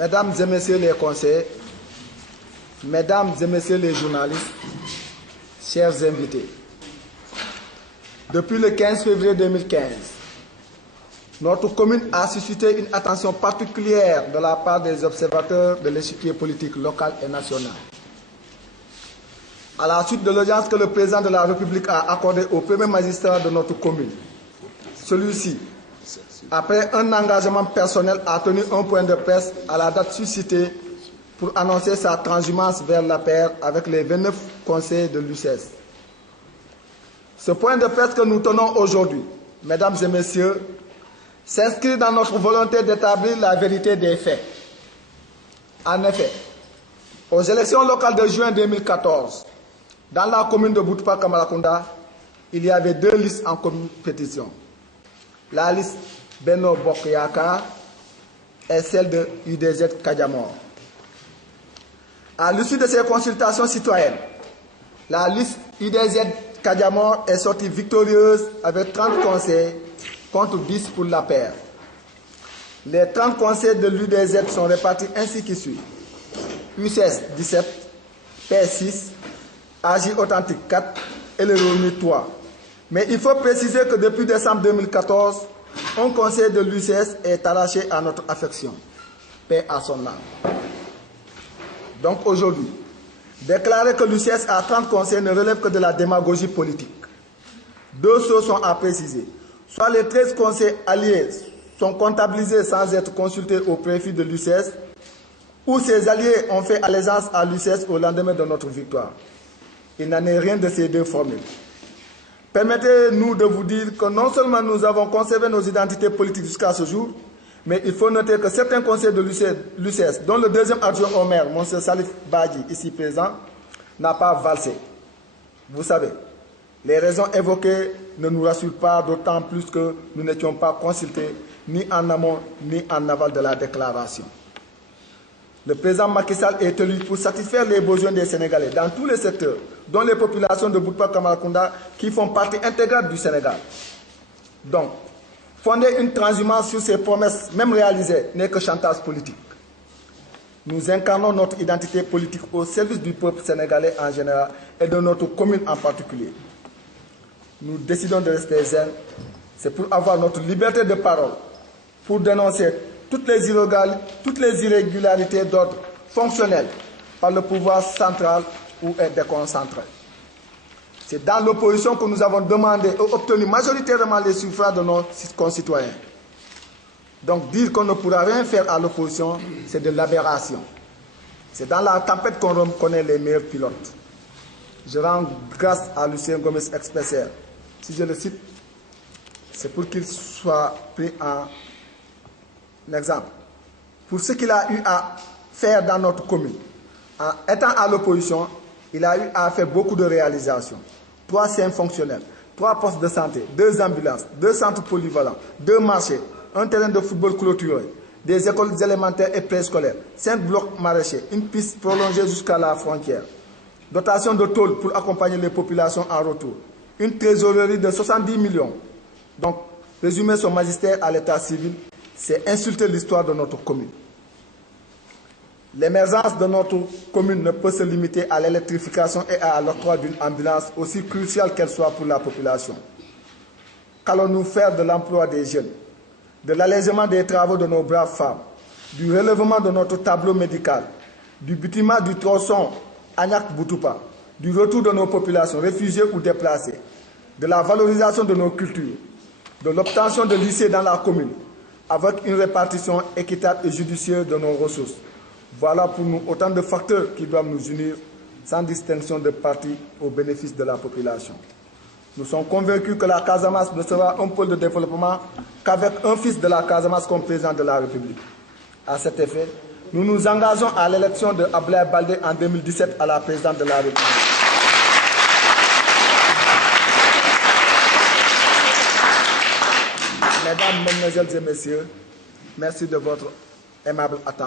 Mesdames et messieurs les conseillers, mesdames et messieurs les journalistes, chers invités, depuis le 15 février 2015, notre commune a suscité une attention particulière de la part des observateurs de l'échiquier politique local et national. À la suite de l'audience que le président de la République a accordée au premier magistrat de notre commune, celui-ci, après un engagement personnel, a tenu un point de presse à la date suscitée pour annoncer sa transhumance vers la paire avec les 29 conseillers de l'UCS. Ce point de presse que nous tenons aujourd'hui, mesdames et messieurs, s'inscrit dans notre volonté d'établir la vérité des faits. En effet, aux élections locales de juin 2014, dans la commune de Boutoupa-Camaracounda, il y avait deux listes en compétition. La liste Benno Bokk Yakaar et celle de UDZ Kadiamor. À l'issue de ces consultations citoyennes, la liste UDZ Kadiamor est sortie victorieuse avec 30 conseils contre 10 pour la paire. Les 30 conseils de l'UDZ sont répartis ainsi qui suit. UCS 17, P6, AJ Authentique 4 et le Rewmi 3. Mais il faut préciser que depuis décembre 2014, un conseil de l'UCS est arraché à notre affection. Paix à son âme. Donc aujourd'hui, déclarer que l'UCS a 30 conseils ne relève que de la démagogie politique. Deux choses sont à préciser. Soit les 13 conseils alliés sont comptabilisés sans être consultés au préfet de l'UCS, ou ces alliés ont fait allégeance à l'UCS au lendemain de notre victoire. Il n'en est rien de ces deux formules. Permettez-nous de vous dire que non seulement nous avons conservé nos identités politiques jusqu'à ce jour, mais il faut noter que certains conseillers de l'UCS, dont le deuxième adjoint au maire, M. Salif Badji, ici présent, n'a pas valsé. Vous savez, les raisons évoquées ne nous rassurent pas, d'autant plus que nous n'étions pas consultés ni en amont ni en aval de la déclaration. Le président Macky Sall est élu pour satisfaire les besoins des Sénégalais dans tous les secteurs, dont les populations de Boutoupa-Camaracounda qui font partie intégrante du Sénégal. Donc, fonder une transhumance sur ces promesses, même réalisées, n'est que chantage politique. Nous incarnons notre identité politique au service du peuple sénégalais en général et de notre commune en particulier. Nous décidons de rester zen, c'est pour avoir notre liberté de parole, pour dénoncer toutes les irrégularités d'ordre fonctionnel par le pouvoir central ou déconcentré. C'est dans l'opposition que nous avons demandé et obtenu majoritairement les suffrages de nos concitoyens. Donc dire qu'on ne pourra rien faire à l'opposition, c'est de l'aberration. C'est dans la tempête qu'on reconnaît les meilleurs pilotes. Je rends grâce à Lucien Gomes Expresser. Si je le cite, c'est pour qu'il soit pris en exemple. Pour ce qu'il a eu à faire dans notre commune, en étant à l'opposition, il a eu à faire beaucoup de réalisations. 3 CM fonctionnels, 3 postes de santé, 2 ambulances, 2 centres polyvalents, 2 marchés, un terrain de football clôturé, des écoles élémentaires et préscolaires, 5 blocs maraîchers, une piste prolongée jusqu'à la frontière, dotation de tôles pour accompagner les populations en retour, une trésorerie de 70 millions. Donc, résumer son magistère à l'état civil, c'est insulter l'histoire de notre commune. L'émergence de notre commune ne peut se limiter à l'électrification et à l'octroi d'une ambulance, aussi cruciale qu'elle soit pour la population. Qu'allons-nous faire de l'emploi des jeunes, de l'allègement des travaux de nos braves femmes, du relèvement de notre tableau médical, du bâtiment du tronçon Agnac-Boutoupa, du retour de nos populations réfugiées ou déplacées, de la valorisation de nos cultures, de l'obtention de lycées dans la commune, avec une répartition équitable et judicieuse de nos ressources. Voilà pour nous autant de facteurs qui doivent nous unir sans distinction de parti au bénéfice de la population. Nous sommes convaincus que la Casamance ne sera un pôle de développement qu'avec un fils de la Casamance comme président de la République. À cet effet, nous nous engageons à l'élection de Abdoulaye Baldé en 2017 à la présidence de la République. Mesdames, Mesdemoiselles et Messieurs, merci de votre aimable attention.